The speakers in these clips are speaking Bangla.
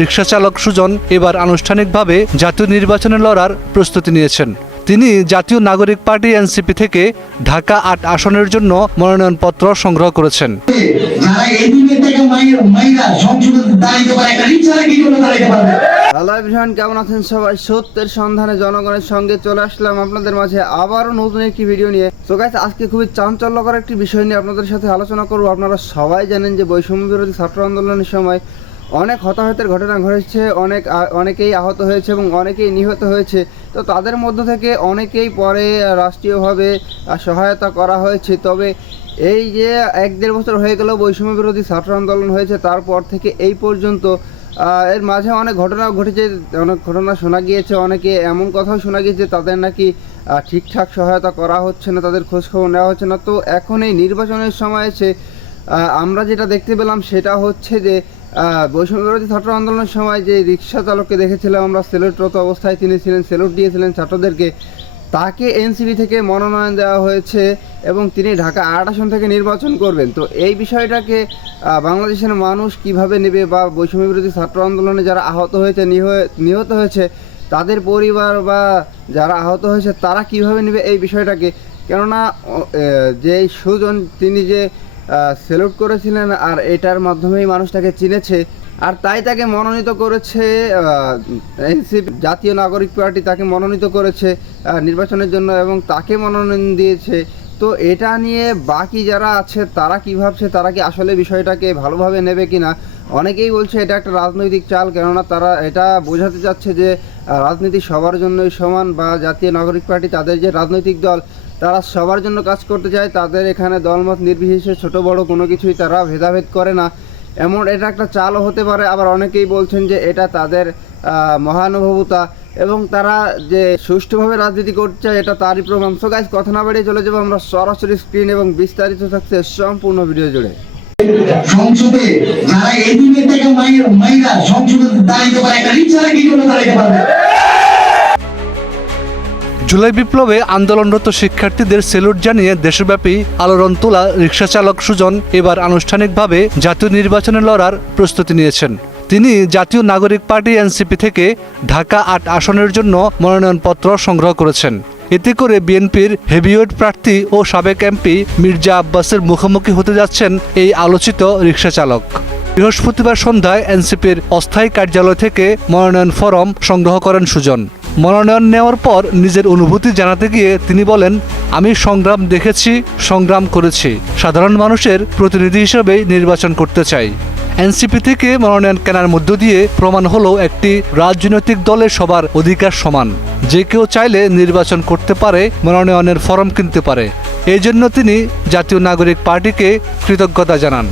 রিক্সা চালক সুজন এবার আনুষ্ঠানিকভাবে জাতীয় নির্বাচনে লড়ার প্রস্তুতি নিয়েছেন। তিনি জাতীয় নাগরিক পার্টি এনসিপি থেকে ঢাকা আট আসনের জন্য মনোনয়নপত্র সংগ্রহ করেছেন। হ্যালো এভরিওয়ান কেমন আছেন সবাই? সত্যের সন্ধানে জনগণের সঙ্গে চলে আসলাম আপনাদের মাঝে আবারও নতুন একটি ভিডিও নিয়ে। তো গাইস আজকে খুবই চাঞ্চল্যকর একটি বিষয় নিয়ে আপনাদের সাথে আলোচনা করব। আপনারা সবাই জানেন যে বৈষম্য বিরোধী ছাত্র আন্দোলনের সময় অনেক হতাহতের ঘটনা ঘটেছে, অনেক অনেকেই আহত হয়েছে এবং অনেকেই নিহত হয়েছে। তো তাদের মধ্য থেকে অনেকেই পরে রাষ্ট্রীয়ভাবে সহায়তা করা হয়েছে। তবে এই যে এক দেড় বছর হয়ে গেল বৈষম্য বিরোধী ছাত্র আন্দোলন হয়েছে, তারপর থেকে এই পর্যন্ত এর মাঝে অনেক ঘটনা ঘটেছে, অনেক ঘটনা শোনা গিয়েছে, অনেকে এমন কথাও শোনা গিয়েছে, তাদের নাকি ঠিকঠাক সহায়তা করা হচ্ছে না, তাদের খোঁজখবর নেওয়া হচ্ছে না। তো এখন এই নির্বাচনের সময় এসে আমরা যেটা দেখতে পেলাম সেটা হচ্ছে যে আহ, বৈষম্য বিরোধী ছাত্র আন্দোলনের সময় যে রিক্সা চালককে দেখেছিলাম আমরা সেলুটরত অবস্থায় তিনি ছিলেন সেলুট দিয়েছিলেন ছাত্রদেরকে। তাকে এনসিবি থেকে মনোনয়ন দেওয়া হয়েছে এবং তিনি ঢাকা আট আসন থেকে নির্বাচন করবেন। তো এই বিষয়টাকে বাংলাদেশের মানুষ কীভাবে নেবে বা বৈষম্য বিরোধী ছাত্র আন্দোলনে যারা আহত হয়েছে নিহ- নিহত হয়েছে তাদের পরিবার বা যারা আহত হয়েছে তারা কীভাবে নেবে এই বিষয়টাকে? কেননা যে সুজন তিনি যে সেলুট করেছিলেন আর এটার মাধ্যমেই মানুষ তাকে চিনেছে। আর তাই তাকে মনোনীত করেছে এনসিপি জাতীয় নাগরিক পার্টি তাকে মনোনীত করেছে নির্বাচনের জন্য এবং তাকে মনোনয়ন দিয়েছে। তো এটা নিয়ে বাকি যারা আছে, তারা কি ভাবছে, তারা কি আসলে বিষয়টাকে ভালোভাবে নেবে কিনা? অনেকেই বলছে এটা একটা রাজনৈতিক চাল, কেননা তারা এটা বোঝাতে চাচ্ছে যে রাজনীতি সবার জন্যই সমান বা জাতীয় নাগরিক পার্টি তাদের যে রাজনৈতিক দল তারা সবার জন্য কাজ করতে চায়, তাদের এখানে দলমত নির্বিশেষে ছোট, বড় কোনো কিছুই তারা ভেদাভেদ করে না। এমন, এটা একটা চালও হতে পারে, আবার অনেকেই বলছেন যে এটা তাদের মহানুভবতা। এবং তারা যে সুষ্ঠুভাবে রাজনীতি করতে চায়, এটা তারই প্রমাণ। সো গাইজ কথা না বাড়িয়ে চলে যাব আমরা সরাসরি স্ক্রিন এবং বিস্তারিত থাকছে সম্পূর্ণ ভিডিও জুড়ে। সংসদে যারা এই থেকে মায়ের মাইরা সংসদে দাঁড়াইতে পারে, একটা রিক্সারা কি জন্য দাঁড়াইতে পারবে জুলাই বিপ্লবে আন্দোলনরত শিক্ষার্থীদের সেলুট জানিয়ে দেশব্যাপী আলোড়ন তোলা রিক্সা চালক সুজন এবার আনুষ্ঠানিকভাবে জাতীয় নির্বাচনে লড়ার প্রস্তুতি নিয়েছেন। তিনি জাতীয় নাগরিক পার্টি এনসিপি থেকে ঢাকা আট আসনের জন্য মনোনয়নপত্র সংগ্রহ করেছেন। এতে করে বিএনপির হেভিওয়েট প্রার্থী ও সাবেক এমপি মির্জা আব্বাসের মুখোমুখি হতে যাচ্ছেন এই আলোচিত রিক্সা চালক। বৃহস্পতিবার সন্ধ্যায় এনসিপির অস্থায়ী কার্যালয় থেকে মনোনয়ন ফরম সংগ্রহ করেন সুজন। মনোনয়ন নেওয়ার পর নিজের অনুভূতি জানাতে গিয়ে তিনি বলেন, আমি সংগ্রাম দেখেছি, সংগ্রাম করেছি। সাধারণ মানুষের প্রতিনিধি হিসেবে নির্বাচন করতে চাই। এনসিপি থেকে মনোনয়ন কেনার মধ্য দিয়ে প্রমাণ হলো একটি রাজনৈতিক দলের সবার অধিকার সমান। যে কেউ চাইলে নির্বাচন করতে পারে, মনোনয়নের ফরম কিনতে পারে। এই জন্য তিনি জাতীয় নাগরিক পার্টিকে কৃতজ্ঞতা জানান।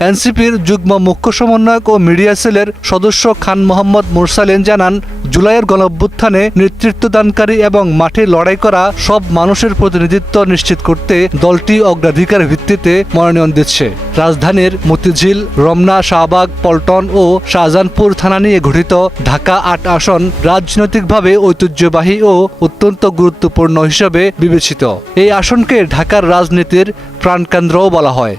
এনসিপির যুগ্ম মুখ্য সমন্বয়ক ও মিডিয়া সেলের সদস্য খান মোহাম্মদ মুরসালিন জানান জুলাইয়ের গণঅভ্যুত্থানে নেতৃত্বদানকারী এবং মাঠে লড়াই করা সব মানুষের প্রতিনিধিত্ব নিশ্চিত করতে দলটি অগ্রাধিকার ভিত্তিতে মনোনয়ন দিচ্ছে। রাজধানীর মতিঝিল, রমনা, শাহবাগ, পল্টন ও শাহজাহানপুর থানা নিয়ে গঠিত ঢাকা আট আসন রাজনৈতিকভাবে ঐতিহ্যবাহী ও অত্যন্ত গুরুত্বপূর্ণ হিসেবে বিবেচিত। এই আসনকে ঢাকার রাজনীতির প্রাণকেন্দ্রও বলা হয়।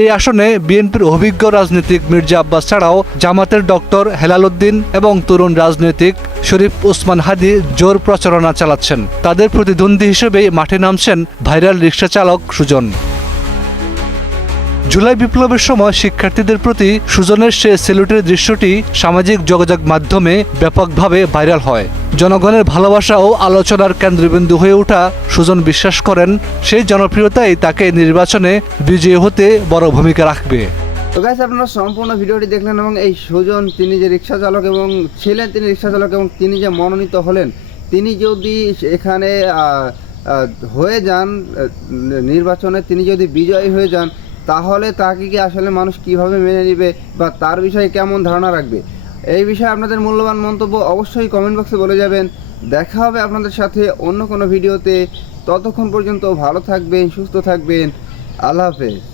এই আসনে বিএনপির অভিজ্ঞ রাজনীতিক মির্জা আব্বাস ছাড়াও জামাতের ডক্টর হেলাল উদ্দিন এবং তরুণ রাজনৈতিক শরীফ ওসমান হাদি জোর প্রচারণা চালাচ্ছেন। তাদের প্রতিদ্বন্দ্বী হিসেবেই মাঠে নামছেন ভাইরাল রিক্সা চালক সুজন। জুলাই বিপ্লবের সময় শিক্ষার্থীদের প্রতি সুজনের সে সেলুটের দৃশ্যটি সামাজিক যোগাযোগ মাধ্যমে ব্যাপকভাবে ভাইরাল হয়। জনগণের ভালোবাসা ও আলোচনার কেন্দ্রবিন্দু হয়ে ওঠা সুজন বিশ্বাস করেন, সেই জনপ্রিয়তাই তাকে নির্বাচনে বিজয়ী হতে বড় ভূমিকা রাখবে। তো গাইস আপনারা সম্পূর্ণ ভিডিওটি দেখলেন এবং এই সুজন তিনি যে রিক্সা চালক এবং ছিলেন তিনি রিক্সা চালক এবং তিনি যে মনোনীত হলেন, তিনি যদি এখানে হয়ে যান নির্বাচনে তিনি যদি বিজয়ী হয়ে যান তাহলে তাকে কি আসলে মানুষ কীভাবে মেনে নেবে বা তার বিষয়ে কেমন ধারণা রাখবে? এই বিষয়ে আপনাদের মূল্যবান মন্তব্য অবশ্যই কমেন্ট বক্সে বলে যাবেন। দেখা হবে আপনাদের সাথে অন্য কোনো ভিডিওতে ততক্ষণ পর্যন্ত ভালো থাকবেন, সুস্থ থাকবেন। আল্লাহ হাফেজ।